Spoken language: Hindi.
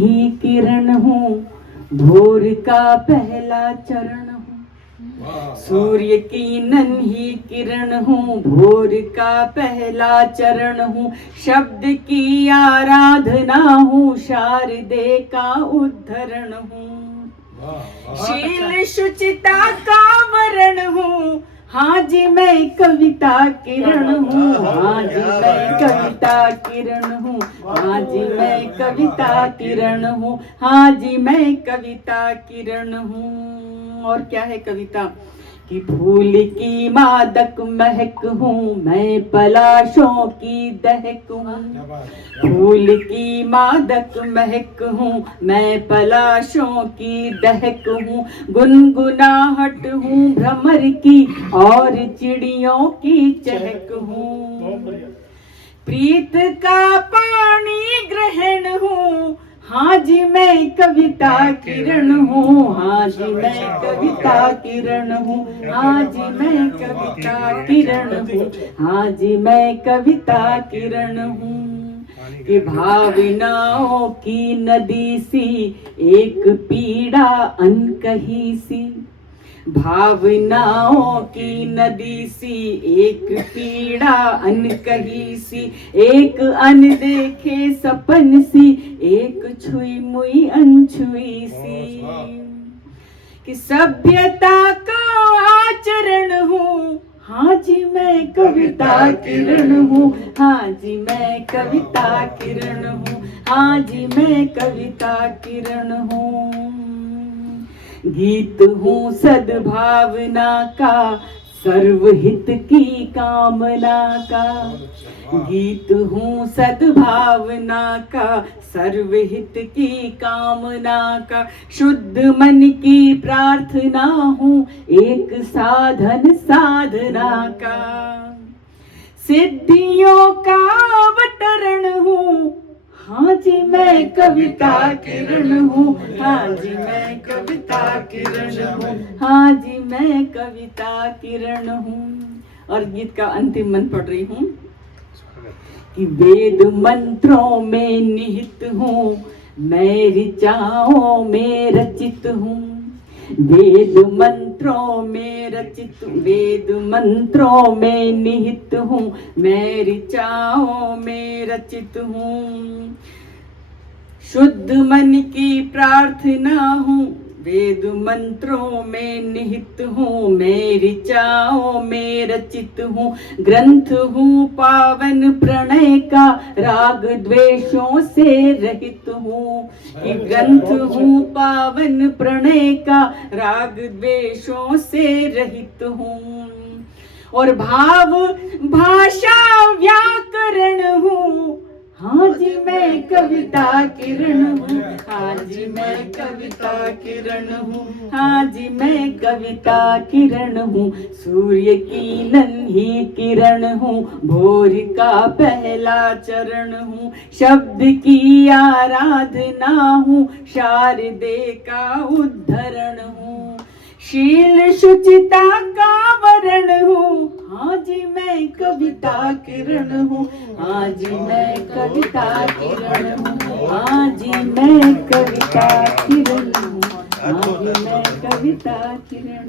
ही किरण हूँ, भोर का पहला चरण हूँ। सूर्य की नन्ही किरण हूँ, भोर का पहला चरण हूँ। शब्द की आराधना हूँ, शारदे का उद्धरण हूँ। शील शुचिता का वरण हूँ, हाँ जी मैं कविता किरण हूँ। हाँ जी मैं कविता किरण हूँ। हाँ जी मैं कविता किरण हूँ। हाँ जी मैं कविता किरण हूँ। और क्या है कविता कि फूल की मादक महक हूँ, मैं पलाशों की दहक हूँ। फूल की मादक महक हूँ, मैं पलाशों की दहक हूँ। गुनगुनाहट हूँ भ्रमर की, और चिड़ियों की चहक हूँ। प्रीत का पानी ग्रहण हूँ, हाँ जी मैं कविता किरण हूँ। हाँ जी मैं कविता किरण हूँ। हाँ जी मैं कविता किरण हूँ। हाँ जी मैं कविता किरण हूँ। कि भावनाओं की नदी सी, एक पीड़ा अनकही सी। भावनाओं की नदी सी, एक पीड़ा अनकही सी। एक अनदेखे सपन सी, एक छुई मुई अनछुई सी। कि सभ्यता का आचरण हूँ, हाँ जी मैं कविता किरण हूँ। हाँ जी मैं कविता किरण हूँ। हाँ जी मैं कविता किरण हूँ। गीत हूँ सद्भावना का, सर्वहित की कामना का। गीत हूँ सद्भावना का, सर्वहित की कामना का। शुद्ध मन की प्रार्थना हूँ, एक साधन साधना का। सिद्धियों का अवतरण हूँ, हाँ जी मैं कविता किरण हूँ। हाँ जी मैं कविता किरण हूँ। हाँ जी मैं कविता किरण हूँ। और गीत का अंतिम मन पढ़ रही हूँ कि वेद मंत्रों में निहित हूँ, मैं ऋचाओं में रचित हूँ। वेद मंत्रों में रचित, वेद मंत्रों में निहित हूँ, मैं ऋचाओं में रचित हूँ। शुद्ध मन की प्रार्थना हूँ, वेद मंत्रों में निहित हूँ, मैं ऋचाओं में रचित हूँ। ग्रंथ हूँ पावन प्रणय का, राग द्वेषों से रहित हूँ। कि ग्रंथ हूँ पावन प्रणय का, राग द्वेषों से रहित हूँ। और भाव भाषा व्याकरण हूँ, हाँ जी मैं कविता किरण हूँ। हाँ जी मैं कविता किरण हूँ। हाँ जी मैं कविता किरण हूँ। सूर्य की नन्ही किरण हूँ, भोर का पहला चरण हूँ। शब्द की आराधना हूँ, शारदे का उद्धरण हूँ। शील शुचिता का वरण हूँ, हाँ जी मैं कविता किरण हूँ। हाँ जी मैं कविता किरण हूँ। हाँ जी मैं कविता किरण हूँ। हाँ जी मैं कविता किरण